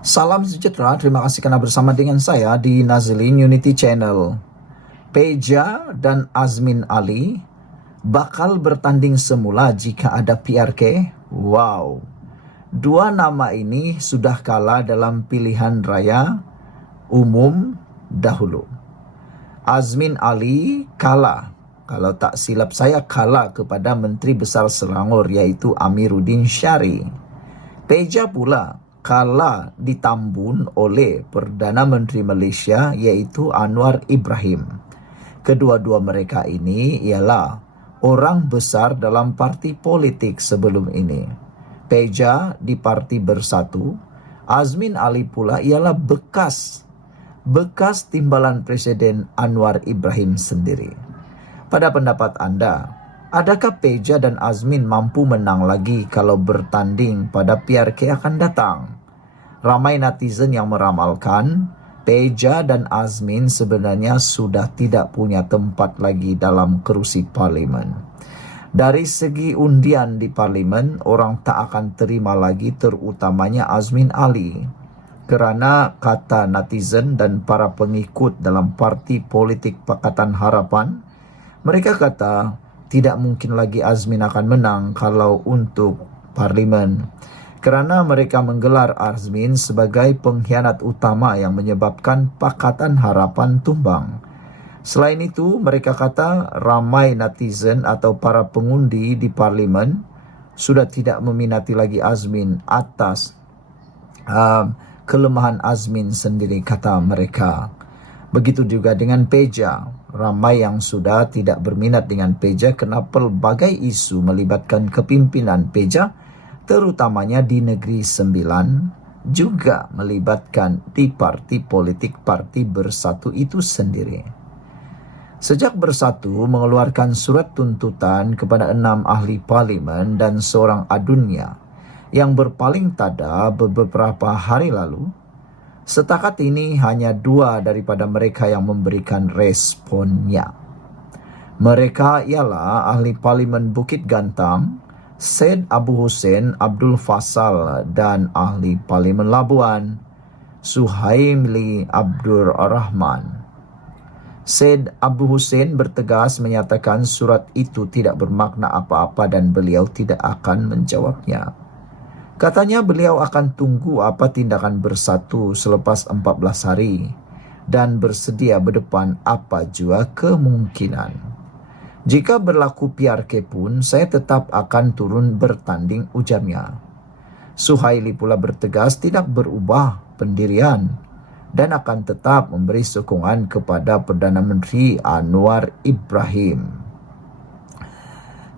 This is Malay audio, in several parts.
Salam sejahtera, terima kasih karena bersama dengan saya di Nazlin Unity Channel. Peja dan Azmin Ali bakal bertanding semula jika ada PRK. Wow, dua nama ini sudah kalah dalam pilihan raya umum dahulu. Azmin Ali kalah, kalau tak silap saya kalah kepada Menteri Besar Selangor yaitu Amiruddin Syari. Peja pula kalah di Tambun oleh Perdana Menteri Malaysia yaitu Anwar Ibrahim. Kedua-dua mereka ini ialah orang besar dalam parti politik sebelum ini. Peja di Parti Bersatu, Azmin Ali pula ialah bekas timbalan Presiden Anwar Ibrahim sendiri. Pada pendapat anda, adakah Peja dan Azmin mampu menang lagi kalau bertanding pada PRK akan datang? Ramai netizen yang meramalkan Peja dan Azmin sebenarnya sudah tidak punya tempat lagi dalam kerusi parlimen. Dari segi undian di parlimen, orang tak akan terima lagi terutamanya Azmin Ali. Kerana kata netizen dan para pengikut dalam parti politik Pakatan Harapan, mereka kata tidak mungkin lagi Azmin akan menang kalau untuk parlimen. Kerana mereka menggelar Azmin sebagai pengkhianat utama yang menyebabkan Pakatan Harapan tumbang. Selain itu, mereka kata ramai netizen atau para pengundi di parlimen sudah tidak meminati lagi Azmin atas kelemahan Azmin sendiri, kata mereka. Begitu juga dengan Peja. Ramai yang sudah tidak berminat dengan Peja kerana pelbagai isu melibatkan kepimpinan Peja, terutamanya di Negeri Sembilan, juga melibatkan di parti politik Parti Bersatu itu sendiri. Sejak Bersatu mengeluarkan surat tuntutan kepada 6 ahli parlimen dan seorang adunnya yang berpaling tada beberapa hari lalu, setakat ini hanya 2 daripada mereka yang memberikan responnya. Mereka ialah ahli parlimen Bukit Gantam, Syed Abu Hussein Abdul Fasal, dan ahli parlimen Labuan, Suhaimli Abdul Rahman. Syed Abu Hussein bertegas menyatakan surat itu tidak bermakna apa-apa dan beliau tidak akan menjawabnya. Katanya beliau akan tunggu apa tindakan Bersatu selepas 14 hari dan bersedia berdepan apa jua kemungkinan. Jika berlaku PRK pun, saya tetap akan turun bertanding, ujarnya. Suhaili pula bertegas tidak berubah pendirian dan akan tetap memberi sokongan kepada Perdana Menteri Anwar Ibrahim.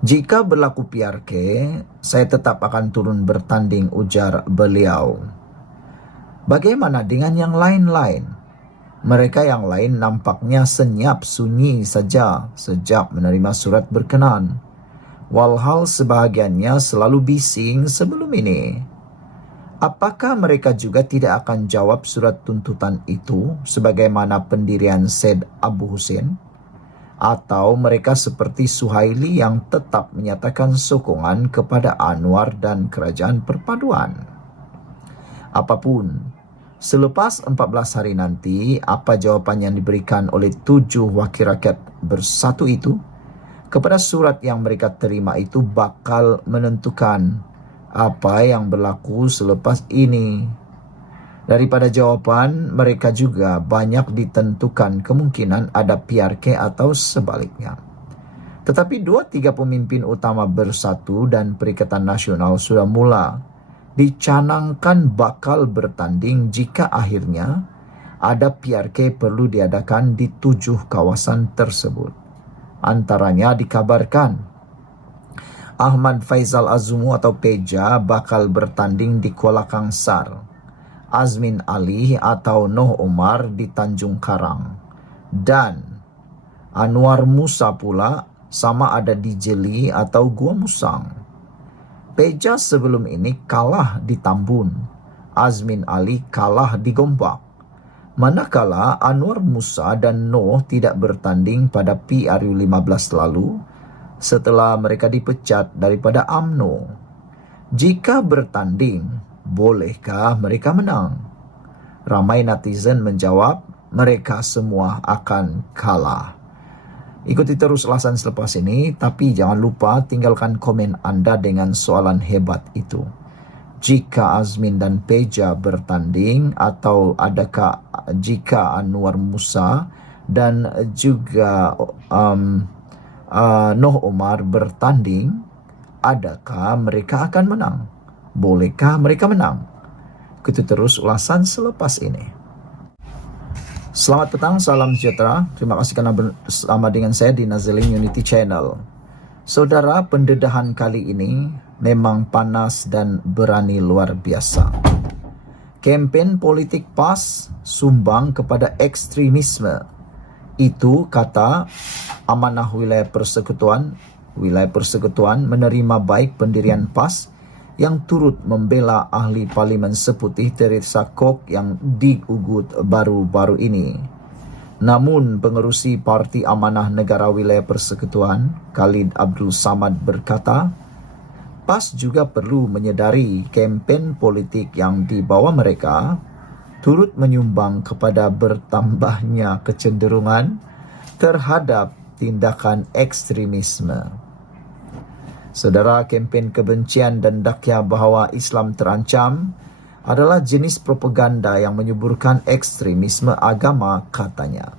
Jika berlaku PRK, saya tetap akan turun bertanding, ujar beliau. Bagaimana dengan yang lain-lain? Mereka yang lain nampaknya senyap sunyi saja sejak menerima surat berkenan. Walhal sebahagiannya selalu bising sebelum ini. Apakah mereka juga tidak akan jawab surat tuntutan itu sebagaimana pendirian Syed Abu Hussein? Atau mereka seperti Suhaili yang tetap menyatakan sokongan kepada Anwar dan Kerajaan Perpaduan? Apapun, selepas 14 hari nanti, apa jawapan yang diberikan oleh 7 wakil rakyat Bersatu itu kepada surat yang mereka terima itu bakal menentukan apa yang berlaku selepas ini. Daripada jawapan, mereka juga banyak ditentukan kemungkinan ada PRK atau sebaliknya. Tetapi 2-3 pemimpin utama Bersatu dan Perikatan Nasional sudah mula dicanangkan bakal bertanding jika akhirnya ada PRK perlu diadakan di 7 kawasan tersebut. Antaranya dikabarkan Ahmad Faizal Azumu atau Peja bakal bertanding di Kuala Kangsar, Azmin Ali atau Noh Omar di Tanjung Karang, dan Anwar Musa pula sama ada di Jeli atau Gua Musang. Peja sebelum ini kalah di Tambun, Azmin Ali kalah di Gombak. Manakala Anwar Musa dan Noh tidak bertanding pada PRU 15 lalu setelah mereka dipecat daripada UMNO. Jika bertanding, bolehkah mereka menang? Ramai netizen menjawab, mereka semua akan kalah. Ikuti terus ulasan selepas ini, tapi jangan lupa tinggalkan komen Anda dengan soalan hebat itu. Jika Azmin dan Peja bertanding, atau adakah jika Anwar Musa dan juga Noh Omar bertanding, adakah mereka akan menang? Bolehkah mereka menang? Ikuti terus ulasan selepas ini. Selamat petang, salam sejahtera. Terima kasih karena bersama dengan saya di Nazaling Unity Channel. Saudara, pendedahan kali ini memang panas dan berani luar biasa. Kempen politik PAS sumbang kepada ekstremisme. Itu kata Amanah Wilayah Persekutuan. Wilayah Persekutuan menerima baik pendirian PAS yang turut membela ahli Parlimen Seputih Teresa Kok yang diugut baru-baru ini. Namun pengerusi Parti Amanah Negara Wilayah Persekutuan, Khalid Abdul Samad berkata, PAS juga perlu menyedari kempen politik yang dibawa mereka turut menyumbang kepada bertambahnya kecenderungan terhadap tindakan ekstremisme. Saudara, kempen kebencian dan dakwah bahawa Islam terancam adalah jenis propaganda yang menyuburkan ekstremisme agama, katanya.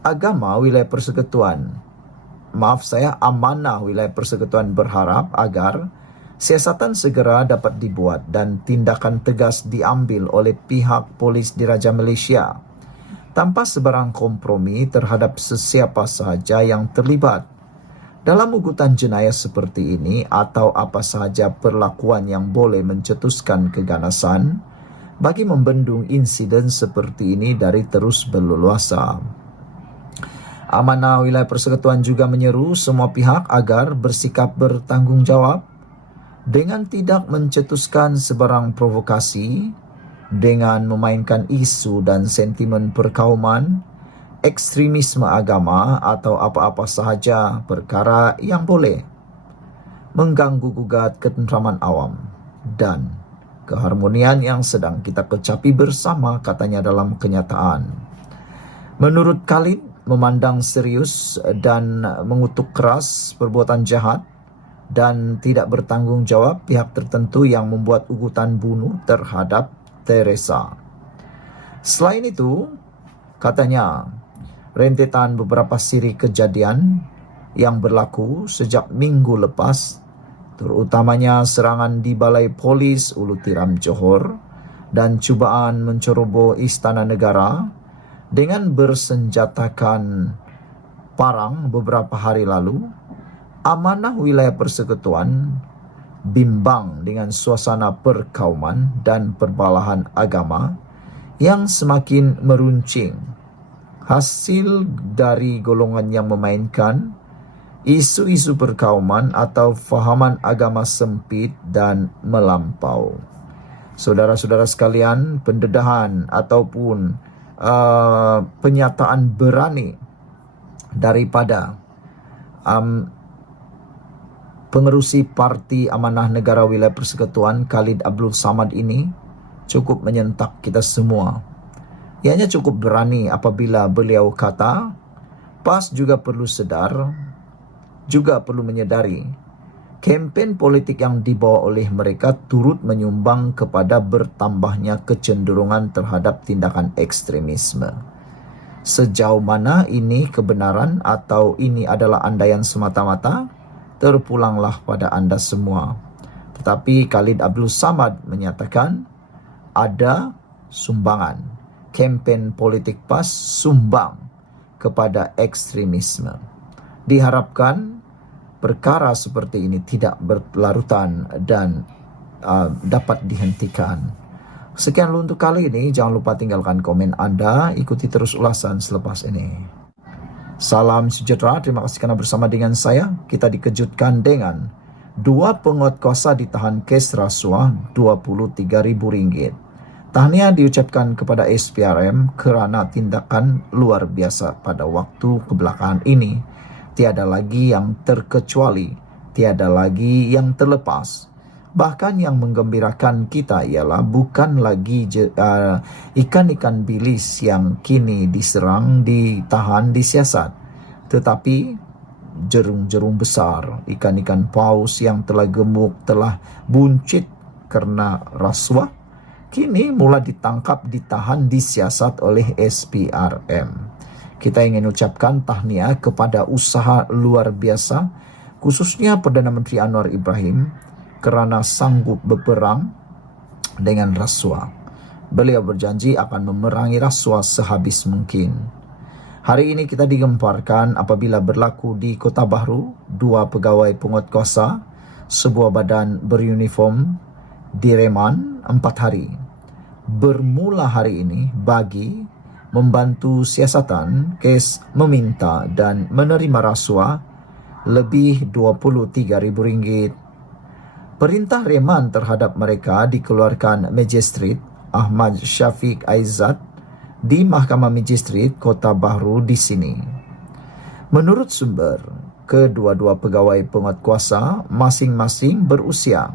Amanah Wilayah Persekutuan berharap agar siasatan segera dapat dibuat dan tindakan tegas diambil oleh pihak polis Diraja Malaysia tanpa sebarang kompromi terhadap sesiapa sahaja yang terlibat dalam ugutan jenayah seperti ini atau apa sahaja perlakuan yang boleh mencetuskan keganasan bagi membendung insiden seperti ini dari terus berleluasa. Amanah Wilayah Persekutuan juga menyeru semua pihak agar bersikap bertanggungjawab dengan tidak mencetuskan sebarang provokasi dengan memainkan isu dan sentimen perkauman, ekstremisme agama atau apa-apa sahaja perkara yang boleh mengganggu gugat ketentraman awam dan keharmonian yang sedang kita kecapi bersama, katanya dalam kenyataan. Menurut Khalid, memandang serius dan mengutuk keras perbuatan jahat dan tidak bertanggung jawab pihak tertentu yang membuat ugutan bunuh terhadap Teresa. Selain itu, katanya, rentetan beberapa siri kejadian yang berlaku sejak minggu lepas, terutamanya serangan di Balai Polis Ulu Tiram Johor dan cubaan menceroboh Istana Negara dengan bersenjatakan parang beberapa hari lalu, Amanah Wilayah Persekutuan bimbang dengan suasana perkauman dan perbalahan agama yang semakin meruncing, hasil dari golongan yang memainkan isu-isu perkauman atau fahaman agama sempit dan melampau. Saudara-saudara sekalian, pendedahan ataupun penyataan berani daripada pengerusi Parti Amanah Negara Wilayah Persekutuan Khalid Abdul Samad ini cukup menyentak kita semua. Ianya cukup berani apabila beliau kata, PAS juga perlu sedar, juga perlu menyedari, kempen politik yang dibawa oleh mereka turut menyumbang kepada bertambahnya kecenderungan terhadap tindakan ekstremisme. Sejauh mana ini kebenaran atau ini adalah andaian semata-mata, terpulanglah pada anda semua. Tetapi Khalid Abdul Samad menyatakan ada sumbangan. Kempen politik PAS sumbang kepada ekstremisme. Diharapkan perkara seperti ini tidak berlarutan dan dapat dihentikan. Sekian dulu untuk kali ini. Jangan lupa tinggalkan komen Anda. Ikuti terus ulasan selepas ini. Salam sejahtera. Terima kasih karena bersama dengan saya. Kita dikejutkan dengan 2 penguat kuasa ditahan kes rasuah Rp23.000. Tahniah diucapkan kepada SPRM kerana tindakan luar biasa pada waktu kebelakangan ini. Tiada lagi yang terkecuali, tiada lagi yang terlepas. Bahkan yang menggembirakan kita ialah bukan lagi ikan-ikan bilis yang kini diserang, ditahan, disiasat, tetapi jerung-jerung besar, ikan-ikan paus yang telah gemuk, telah buncit karena rasuah, kini mula ditangkap, ditahan, disiasat oleh SPRM. Kita ingin ucapkan tahniah kepada usaha luar biasa, khususnya Perdana Menteri Anwar Ibrahim, kerana sanggup berperang dengan rasuah. Beliau berjanji akan memerangi rasuah sehabis mungkin. Hari ini kita digemparkan apabila berlaku di Kota Bahru, 2 pegawai penguatkuasa sebuah badan beruniform direman 4 hari. Bermula hari ini bagi membantu siasatan kes meminta dan menerima rasuah lebih RM23,000. Perintah reman terhadap mereka dikeluarkan Magistrate Ahmad Syafiq Aizat di Mahkamah Magistrate Kota Bahru di sini. Menurut sumber, kedua-dua pegawai penguatkuasa masing-masing berusia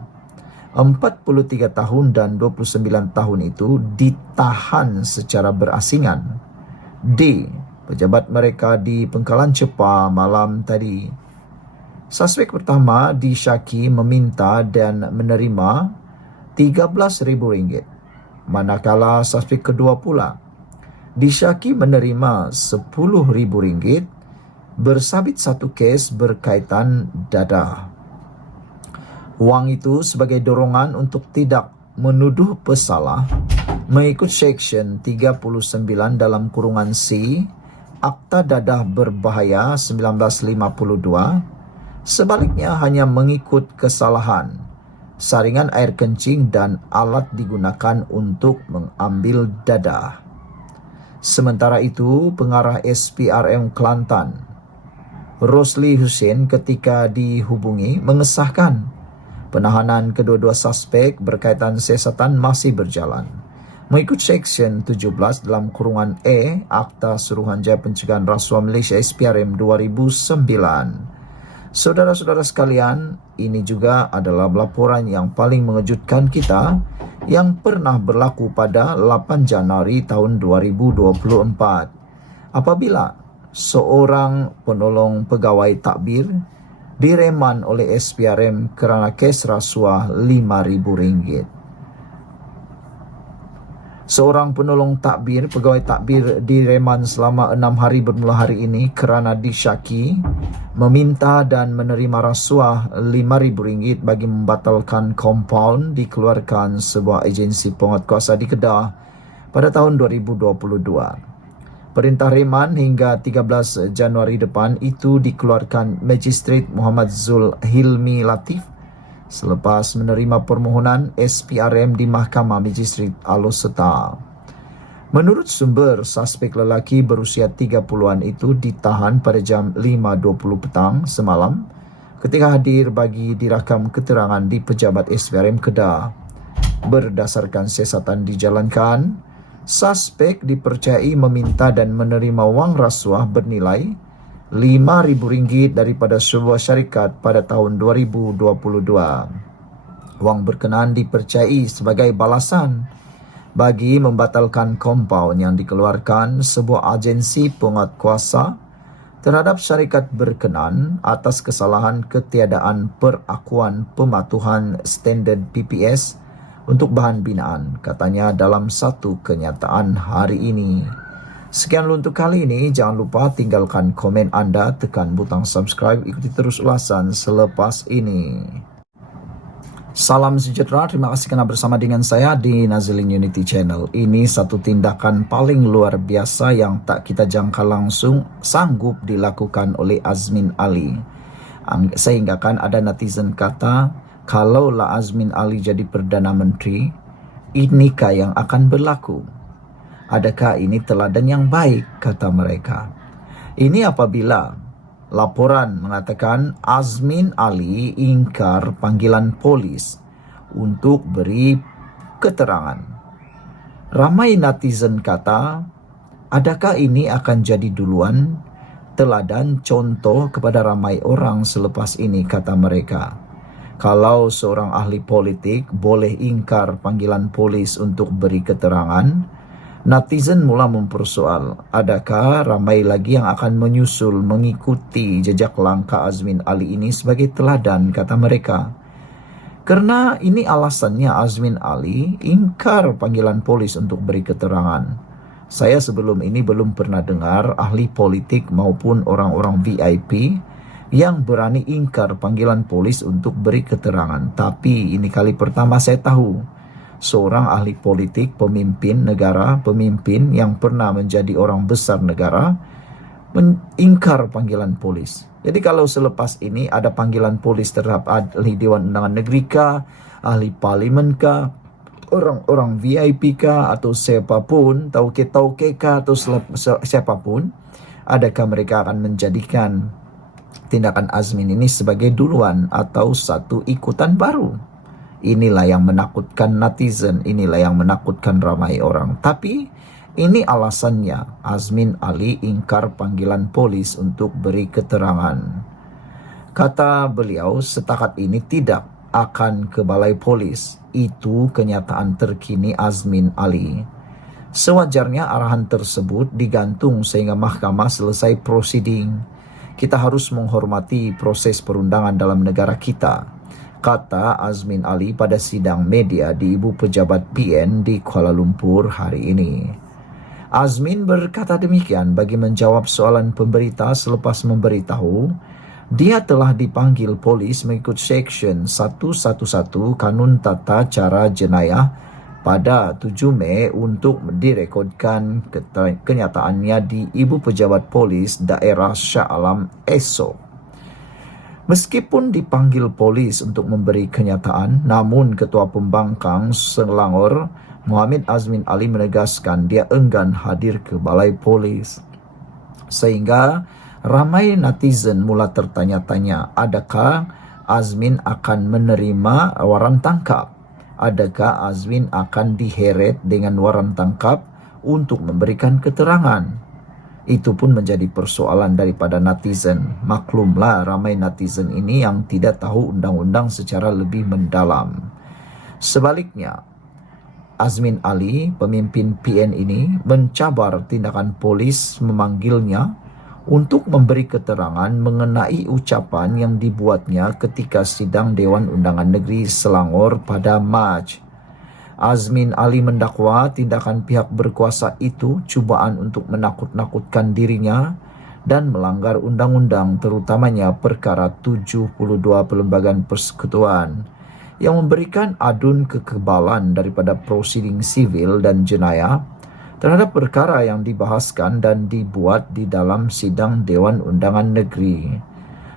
43 tahun dan 29 tahun itu ditahan secara berasingan. D. Pejabat mereka di Pengkalan Cepa malam tadi. Suspek pertama disyaki meminta dan menerima RM13,000, manakala suspek kedua pula disyaki menerima RM10,000 bersabit satu kes berkaitan dadah. Wang itu sebagai dorongan untuk tidak menuduh pesalah mengikut Seksyen 39 dalam kurungan C Akta Dadah Berbahaya 1952. Sebaliknya hanya mengikut kesalahan, saringan air kencing dan alat digunakan untuk mengambil dadah. Sementara itu, pengarah SPRM Kelantan, Rosli Hussein, ketika dihubungi mengesahkan penahanan kedua-dua suspek berkaitan siasatan masih berjalan. Mengikut Seksyen 17 dalam kurungan E Akta Suruhanjaya Pencegahan Rasuah Malaysia SPRM 2009. Saudara-saudara sekalian, ini juga adalah laporan yang paling mengejutkan kita yang pernah berlaku pada 8 Januari tahun 2024. Apabila seorang penolong pegawai takbir direman oleh SPRM kerana kes rasuah RM5,000. Seorang penolong takbir, pegawai takbir direman selama 6 hari bermula hari ini kerana disyaki meminta dan menerima rasuah RM5,000 bagi membatalkan kompaun dikeluarkan sebuah agensi penguatkuasa di Kedah pada tahun 2022. Perintah reman hingga 13 Januari depan itu dikeluarkan Magistrate Muhammad Zul Hilmi Latif selepas menerima permohonan SPRM di Mahkamah Magistrate Alor Setar. Menurut sumber, suspek lelaki berusia 30-an itu ditahan pada jam 5.20 petang semalam ketika hadir bagi dirakam keterangan di pejabat SPRM Kedah. Berdasarkan siasatan dijalankan, suspek dipercayai meminta dan menerima wang rasuah bernilai RM5,000 daripada sebuah syarikat pada tahun 2022. Wang berkenaan dipercayai sebagai balasan bagi membatalkan kompaun yang dikeluarkan sebuah agensi penguatkuasa terhadap syarikat berkenaan atas kesalahan ketiadaan perakuan pematuhan standard PPS untuk bahan binaan, katanya dalam satu kenyataan hari ini. Sekian untuk kali ini. Jangan lupa tinggalkan komen anda, tekan butang subscribe, ikuti terus ulasan selepas ini. Salam sejahtera, terima kasih kerana bersama dengan saya di Nazilin Unity Channel. Ini satu tindakan paling luar biasa yang tak kita jangka langsung sanggup dilakukan oleh Azmin Ali. Sehingga kan ada netizen kata, kalaulah Azmin Ali jadi Perdana Menteri, inikah yang akan berlaku? Adakah ini teladan yang baik, kata mereka. Ini apabila laporan mengatakan Azmin Ali ingkar panggilan polis untuk beri keterangan. Ramai netizen kata, adakah ini akan jadi duluan teladan contoh kepada ramai orang selepas ini, kata mereka. Kalau seorang ahli politik boleh ingkar panggilan polis untuk beri keterangan, netizen mula mempersoal, adakah ramai lagi yang akan menyusul mengikuti jejak langkah Azmin Ali ini sebagai teladan, kata mereka. Karena ini alasannya Azmin Ali ingkar panggilan polis untuk beri keterangan. Saya sebelum ini belum pernah dengar ahli politik maupun orang-orang VIP yang berani ingkar panggilan polis untuk beri keterangan. Tapi ini kali pertama saya tahu seorang ahli politik, pemimpin negara, pemimpin yang pernah menjadi orang besar negara, mengingkar panggilan polis. Jadi kalau selepas ini ada panggilan polis terhadap ahli Dewan Undangan Negeri kah, ahli parlimen kah, orang-orang VIP kah, atau siapapun, tauke kah, atau siapapun, adakah mereka akan menjadikan tindakan Azmin ini sebagai duluan atau satu ikutan baru? Inilah yang menakutkan netizen, inilah yang menakutkan ramai orang. Tapi ini alasannya, Azmin Ali ingkar panggilan polis untuk beri keterangan. Kata beliau, setakat ini tidak akan ke balai polis. Itu kenyataan terkini Azmin Ali. Sewajarnya arahan tersebut digantung sehingga mahkamah selesai prosiding. Kita harus menghormati proses perundangan dalam negara kita, kata Azmin Ali pada sidang media di Ibu Pejabat PN di Kuala Lumpur hari ini. Azmin berkata demikian bagi menjawab soalan pemberita selepas memberitahu dia telah dipanggil polis mengikut Seksyen 111 Kanun Tata Cara Jenayah pada 7 Mei untuk direkodkan kenyataannya di Ibu Pejabat Polis Daerah Shah Alam esok. Meskipun dipanggil polis untuk memberi kenyataan, namun Ketua Pembangkang Selangor Muhammad Azmin Ali menegaskan dia enggan hadir ke balai polis. Sehingga ramai netizen mula tertanya-tanya, adakah Azmin akan menerima waran tangkap? Adakah Azmin akan diheret dengan waran tangkap untuk memberikan keterangan? Itu pun menjadi persoalan daripada netizen. Maklumlah ramai netizen ini yang tidak tahu undang-undang secara lebih mendalam. Sebaliknya, Azmin Ali, pemimpin PN ini, mencabar tindakan polis memanggilnya untuk memberi keterangan mengenai ucapan yang dibuatnya ketika sidang Dewan Undangan Negeri Selangor pada Mac. Azmin Ali mendakwa tindakan pihak berkuasa itu cubaan untuk menakut-nakutkan dirinya dan melanggar undang-undang, terutamanya perkara 72 Perlembagaan Persekutuan yang memberikan adun kekebalan daripada prosiding sivil dan jenayah terhadap perkara yang dibahaskan dan dibuat di dalam sidang Dewan Undangan Negeri.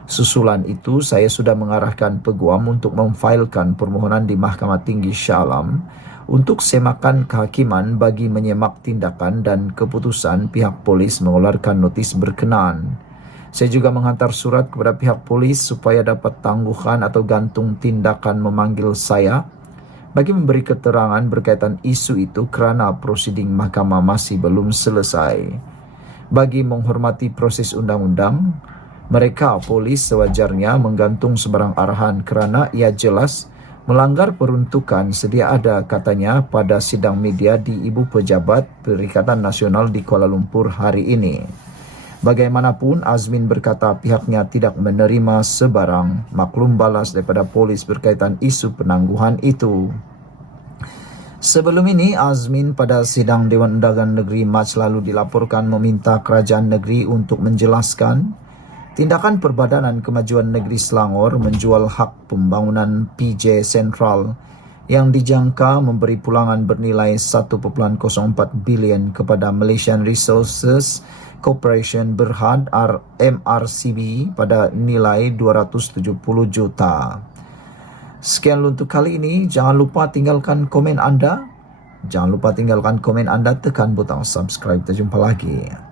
Susulan itu, saya sudah mengarahkan peguam untuk memfailkan permohonan di Mahkamah Tinggi Shah Alam untuk semakan kehakiman bagi menyemak tindakan dan keputusan pihak polis mengeluarkan notis berkenaan. Saya juga menghantar surat kepada pihak polis supaya dapat tangguhkan atau gantung tindakan memanggil saya bagi memberi keterangan berkaitan isu itu kerana prosiding mahkamah masih belum selesai. Bagi menghormati proses undang-undang, mereka polis sewajarnya menggantung sebarang arahan kerana ia jelas melanggar peruntukan sedia ada, katanya pada sidang media di Ibu Pejabat Perikatan Nasional di Kuala Lumpur hari ini. Bagaimanapun, Azmin berkata pihaknya tidak menerima sebarang maklum balas daripada polis berkaitan isu penangguhan itu. Sebelum ini, Azmin pada sidang Dewan Undangan Negeri Mac lalu dilaporkan meminta kerajaan negeri untuk menjelaskan tindakan Perbadanan Kemajuan Negeri Selangor menjual hak pembangunan PJ Sentral yang dijangka memberi pulangan bernilai 1.04 bilion kepada Malaysian Resources Corporation Berhad MRCB pada nilai 270 juta. Sekian untuk kali ini. Jangan lupa tinggalkan komen anda. Tekan butang subscribe. Kita jumpa lagi.